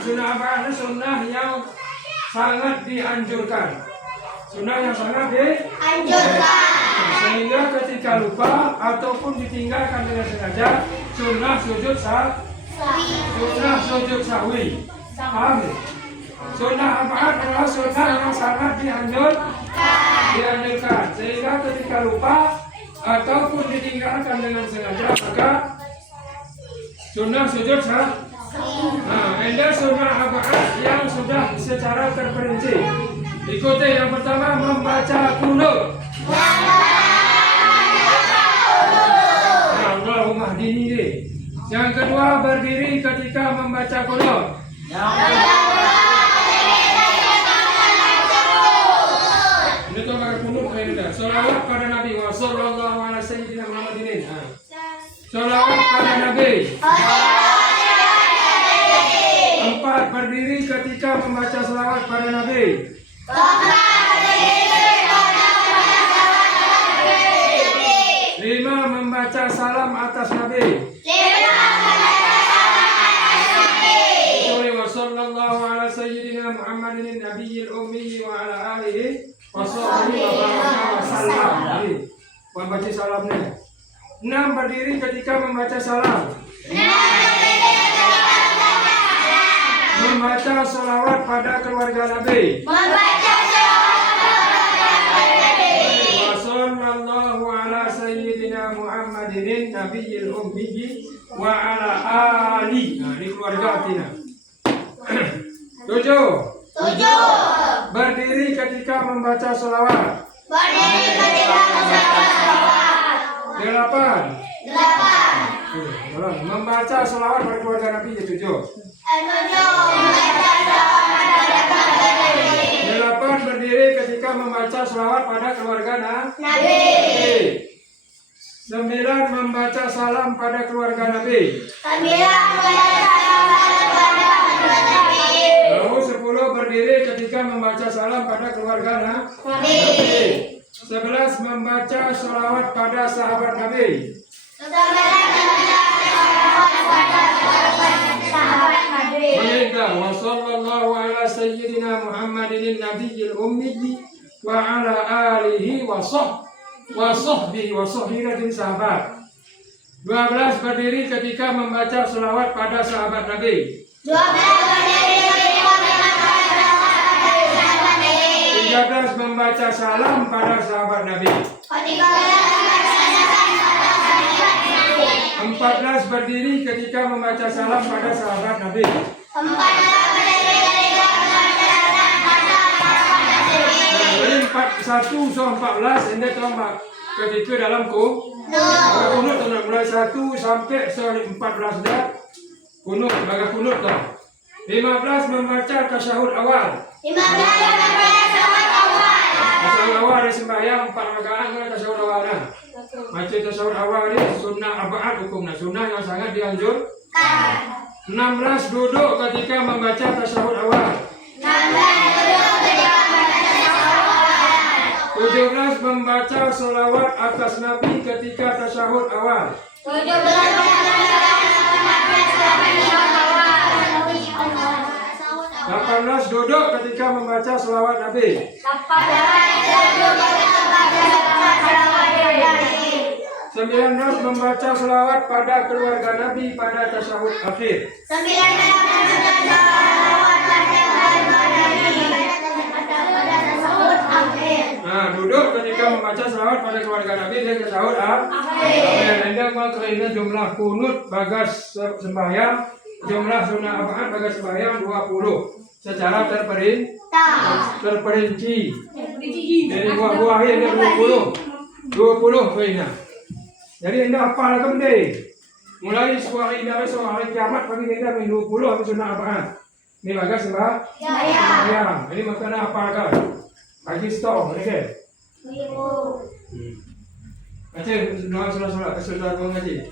Sunnah apa? Sunnah yang sangat dianjurkan. Sunnah yang sangat dianjurkan. Sehingga ketika lupa ataupun ditinggalkan dengan sengaja, sunnah sujud sahwi. Paham? Sunnah apa adalah sunnah yang sangat dianjurkan. Sehingga ketika lupa ataupun ditinggalkan dengan sengaja, maka sunnah sujud sahwi. Nah, ada sunnah apa yang sudah secara terperinci. Ikuti yang pertama, membaca qunut. Allahumma hdini. Yang kedua, berdiri ketika membaca qunut. Ini tuh pakai qunut kayak Sholawat pada Nabi wa sallallahu ala sayyidina Muhammadin. Sholawat pada Nabi. 4. Berdiri ketika membaca sholawat pada Nabi. 5. Membaca salam atas Nabi. Wa sallallahu ala sayyidina Muhammadin nabiyil ummi wa ala alihi wa sahbihi wa sallam. Membaca salamnya. 6. Berdiri ketika membaca salam. Membaca sholawat pada keluarga Nabi. Wa sallallahu ala sayyidina Muhammadin nabiyil ummi wa ala ali. Nah, ini keluarga Atina. 7. Berdiri ketika membaca sholawat. 8. Membaca sholawat pada keluarga Nabi. 7. 8. Berdiri ketika membaca sholawat pada keluarga Nabi. 9. Membaca salam pada keluarga Nabi. 10. Berdiri ketika membaca salam pada keluarga Nabi. 11. Membaca sholawat pada sahabat Nabi. 12. Wa sallallahu ala sayyidina Muhammadin nabiyil ummi wa ala alihi wa sahbihi dan sahabat. 12. Berdiri ketika membaca sholawat pada sahabat Nabi. 13. Membaca salam pada sahabat Nabi. 14. Berdiri ketika membaca salam pada sahabat Nabi. 1 sampai 14 ini tombak ketika dalam kunut mulai 1 sampai 14 dah kunut baga kunut dah. 15 membaca tasyahud awal. Tasyahud awal dari sembahyang 4 rakaat tasyahud awal dah. Baca tasyahud awal ni sunnah arba'at hukumnya, sunnah yang sangat dianjurkan. 16 duduk ketika membaca tasyahud awal. 17 membaca sholawat atas Nabi ketika tasyahud awal. 18 duduk ketika membaca sholawat Nabi. 19 membaca sholawat pada keluarga Nabi pada tasyahud akhir. 19 Nah, duduk ketika membaca sholawat pada keluarga Nabi dan tasyahud akhir. Anda mau kerana jumlah kunut bagas sembahyang, jumlah sunnah arba'at bagas sembahyang 20 secara terperinci. Dari buah-buahnya ada 20 poinnya. Jadi anda hafal ke benda? Mulai hari kiamat pagi anda main 20 habis sunnah arba'at. Ini bagas sembahyang. Ini maka anda hafalkan. Pagi stop, okey. Baca doa surah-surah kesudahan mengaji.